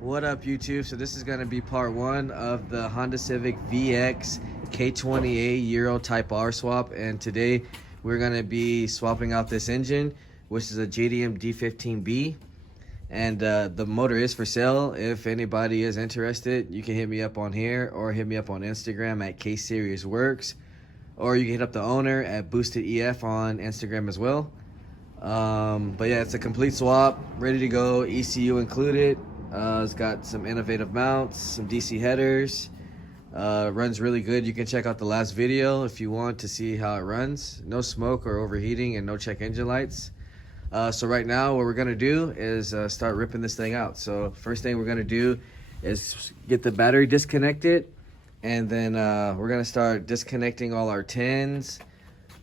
What up, YouTube? So this is going to be part one of the Honda Civic VX k20a Euro Type R swap, and today we're going to be swapping out this engine, which is a JDM d15b, and the motor is for sale. If anybody is interested, you can hit me up on here or hit me up on Instagram at kseriesworks, or you can hit up the owner at boostedef on Instagram as well. But yeah, it's a complete swap, ready to go, ECU included. It's got some innovative mounts, some DC headers, runs really good. You can check out the last video if you want to see how it runs. No smoke or overheating and no check engine lights. So right now what we're gonna do is start ripping this thing out. So first thing we're gonna do is get the battery disconnected, and then we're gonna start disconnecting all our tins,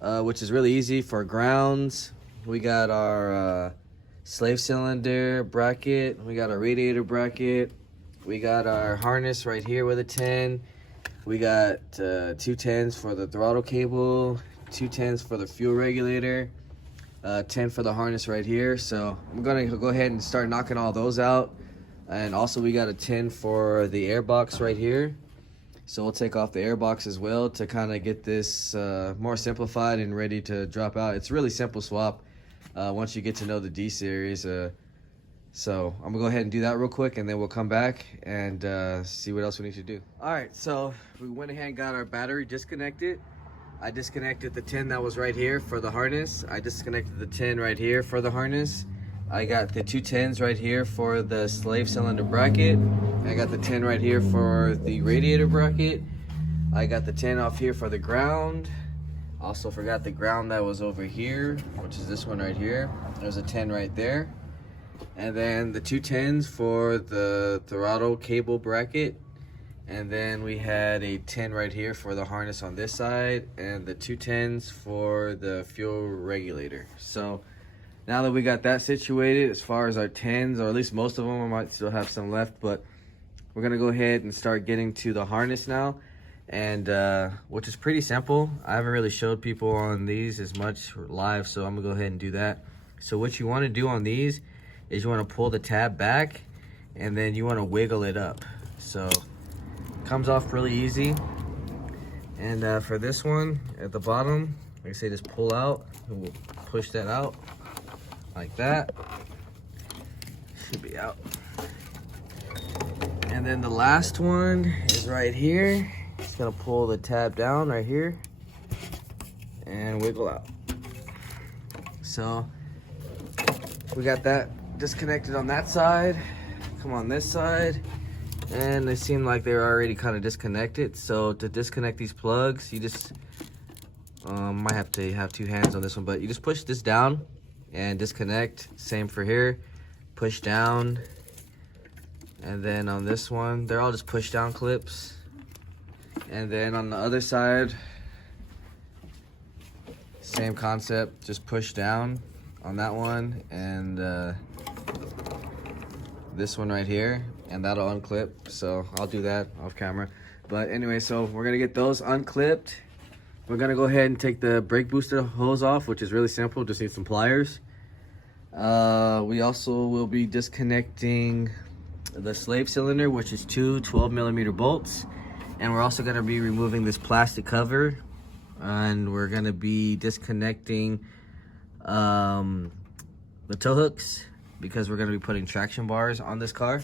which is really easy. For grounds, we got our slave cylinder bracket, we got our radiator bracket, we got our harness right here with a 10, we got 2 10s for the throttle cable, 2 10s for the fuel regulator, 10 for the harness right here. So I'm gonna go ahead and start knocking all those out. And also we got a 10 for the air box right here, so we'll take off the air box as well to kind of get this more simplified and ready to drop out. It's really simple swap once you get to know the D series. So I'm gonna go ahead and do that real quick, and then we'll come back and see what else we need to do. All right, so we went ahead and got our battery disconnected. I disconnected the 10 that was right here for the harness. I disconnected the 10 right here for the harness. I got the 2 10s right here for the slave cylinder bracket. I got the 10 right here for the radiator bracket. I got the 10 off here for the ground. Also forgot the ground that was over here, which is this one right here. There's a 10 right there. And then the 2 10s for the throttle cable bracket. And then we had a 10 right here for the harness on this side, and the 2 10s for the fuel regulator. So now that we got that situated, as far as our 10s, or at least most of them, I might still have some left, but we're gonna go ahead and start getting to the harness now. And which is pretty simple. I haven't really showed people on these as much live, so I'm gonna go ahead and do that. So what you want to do on these is you want to pull the tab back, and then you want to wiggle it up. So it comes off really easy. And for this one at the bottom, like I say, just pull out, and we'll push that out like that. Should be out. And then the last one is right here. Just gonna pull the tab down right here and wiggle out. So we got that disconnected on that side. Come on this side, and they seem like they're already kind of disconnected. So to disconnect these plugs, you just might have to have 2 hands on this one, but you just push this down and disconnect. Same for here, push down. And then on this one, they're all just push down clips. And then on the other side, same concept, just push down on that one, and this one right here, and that'll unclip. So I'll do that off camera. But anyway, so we're gonna get those unclipped. We're gonna go ahead and take the brake booster hose off, which is really simple, just need some pliers. We also will be disconnecting the slave cylinder, which is 2 12mm bolts. And we're also gonna be removing this plastic cover, and we're gonna be disconnecting the tow hooks, because we're gonna be putting traction bars on this car.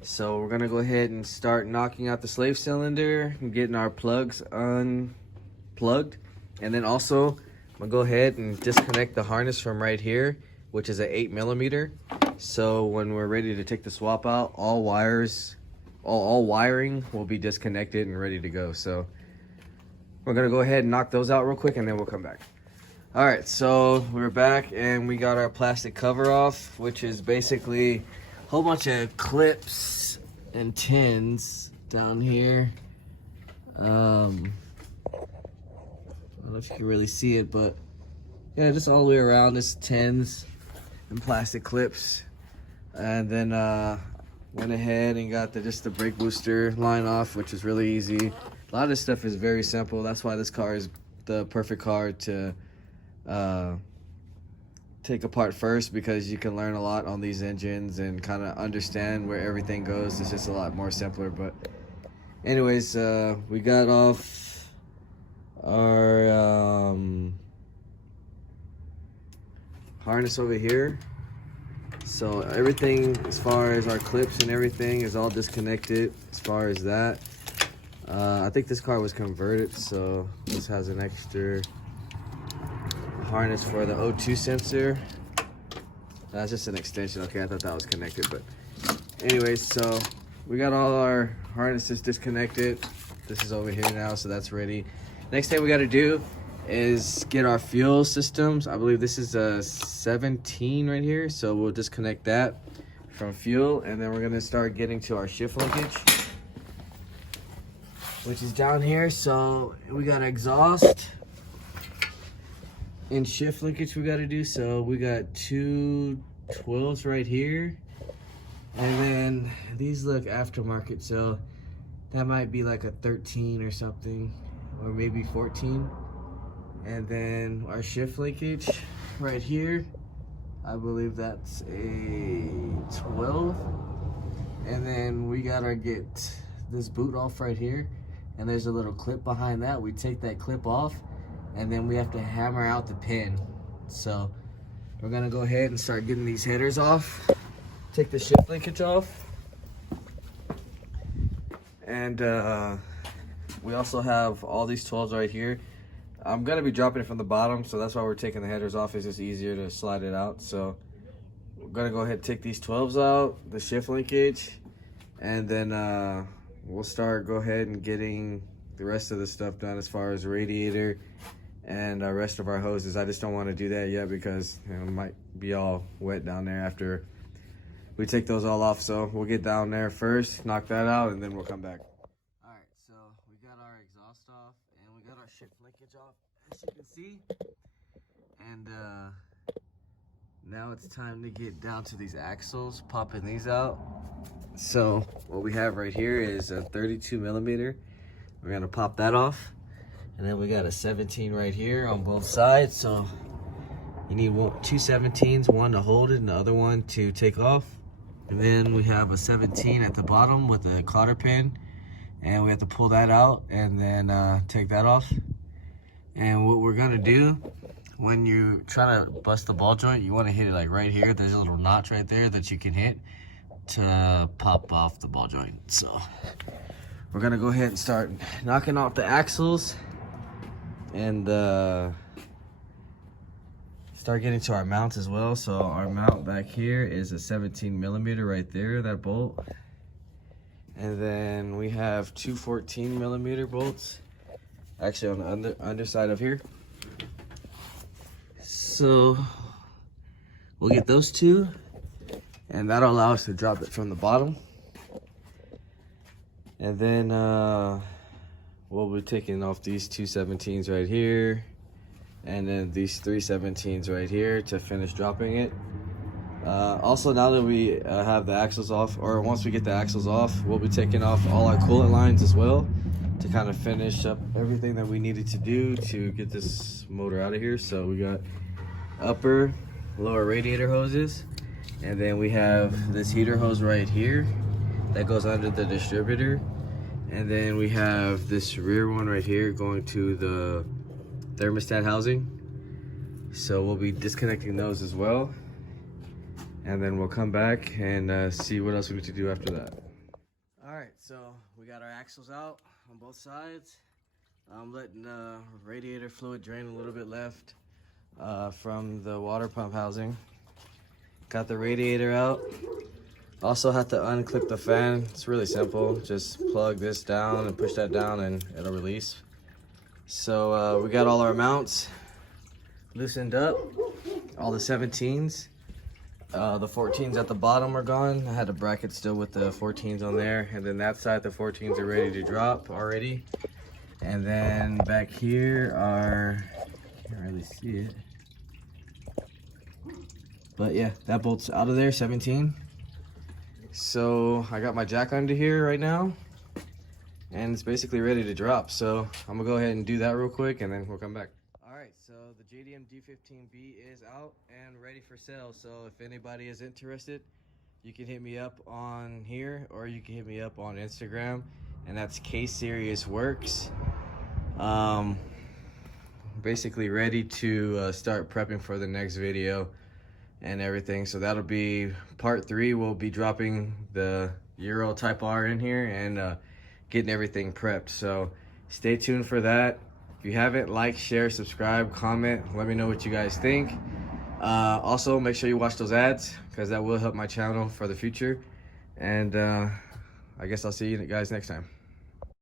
So we're gonna go ahead and start knocking out the slave cylinder and getting our plugs unplugged. And then also, I'm gonna go ahead and disconnect the harness from right here, which is a 8mm. So when we're ready to take the swap out, all wiring will be disconnected and ready to go. So we're gonna go ahead and knock those out real quick, and then we'll come back. All right, so we're back, and we got our plastic cover off, which is basically a whole bunch of clips and tins down here. I don't know if you can really see it, but yeah, just all the way around, this tins and plastic clips. And then went ahead and got just the brake booster line off, which is really easy. A lot of this stuff is very simple. That's why this car is the perfect car to take apart first because you can learn a lot on these engines and kind of understand where everything goes. It's just a lot more simpler. But anyways, we got off our harness over here. So everything as far as our clips and everything is all disconnected as far as that. I think this car was converted, so this has an extra harness for the O2 sensor. That's just an extension. Okay, I thought that was connected, but anyways, so we got all our harnesses disconnected. This is over here now, so that's ready. Next thing we got to do is get our fuel systems. I believe this is a 17 right here, so we'll disconnect that from fuel, and then we're gonna start getting to our shift linkage, which is down here. So we got exhaust and shift linkage we got to do. So we got two 12s right here, and then these look aftermarket, so that might be like a 13 or something, or maybe 14. And then our shift linkage right here, I believe that's a 12. And then we gotta get this boot off right here, and there's a little clip behind that. We take that clip off, and then we have to hammer out the pin. So we're gonna go ahead and start getting these headers off, take the shift linkage off, and we also have all these 12s right here. I'm gonna be dropping it from the bottom, so that's why we're taking the headers off. It's just easier to slide it out. So we're gonna go ahead and take these 12s out, the shift linkage, and then we'll go ahead and getting the rest of the stuff done as far as radiator and the rest of our hoses. I just don't want to do that yet because it might be all wet down there after we take those all off. So we'll get down there first, knock that out, and then we'll come back. All right, so we got our exhaust off and we got our shift linkage off, as you can see. And now it's time to get down to these axles, popping these out. So what we have right here is a 32 millimeter. We're gonna pop that off. And then we got a 17 right here on both sides. So you need two 17s, one to hold it and the other one to take off. And then we have a 17 at the bottom with a cotter pin, and we have to pull that out and then take that off. And what we're gonna do, when you try to bust the ball joint, you wanna hit it like right here. There's a little notch right there that you can hit to pop off the ball joint. So we're gonna go ahead and start knocking off the axles and start getting to our mounts as well. So our mount back here is a 17 millimeter right there, that bolt. And then we have two 14 millimeter bolts actually on the underside of here. So we'll get those two, and that'll allow us to drop it from the bottom. And then we'll be taking off these two 17s right here, and then these three 17s right here to finish dropping it. Also, now that we have the axles off, or once we get the axles off, we'll be taking off all our coolant lines as well to kind of finish up everything that we needed to do to get this motor out of here. So we got upper, lower radiator hoses, and then we have this heater hose right here that goes under the distributor, and then we have this rear one right here going to the thermostat housing. So we'll be disconnecting those as well, and then we'll come back and see what else we need to do after that. All right, so we got our axles out on both sides. I'm letting the radiator fluid drain a little bit left from the water pump housing. Got the radiator out. Also have to unclip the fan. It's really simple. Just plug this down and push that down and it'll release. So we got all our mounts loosened up, all the 17s. The 14s at the bottom are gone. I had a bracket still with the 14s on there. And then that side, the 14s are ready to drop already. And then back here are, can't really see it. But yeah, that bolt's out of there, 17. So I got my jack under here right now, and it's basically ready to drop. So I'm gonna go ahead and do that real quick, and then we'll come back. All right, right, so the JDM d15b is out and ready for sale. So if anybody is interested, you can hit me up on here, or you can hit me up on Instagram, and that's KSeriousWorks. Basically ready to start prepping for the next video and everything. So that'll be part 3. We'll be dropping the Euro Type R in here and getting everything prepped. So stay tuned for that. If you haven't, like, share, subscribe, comment, let me know what you guys think. Also, make sure you watch those ads, because that will help my channel for the future. And I guess I'll see you guys next time.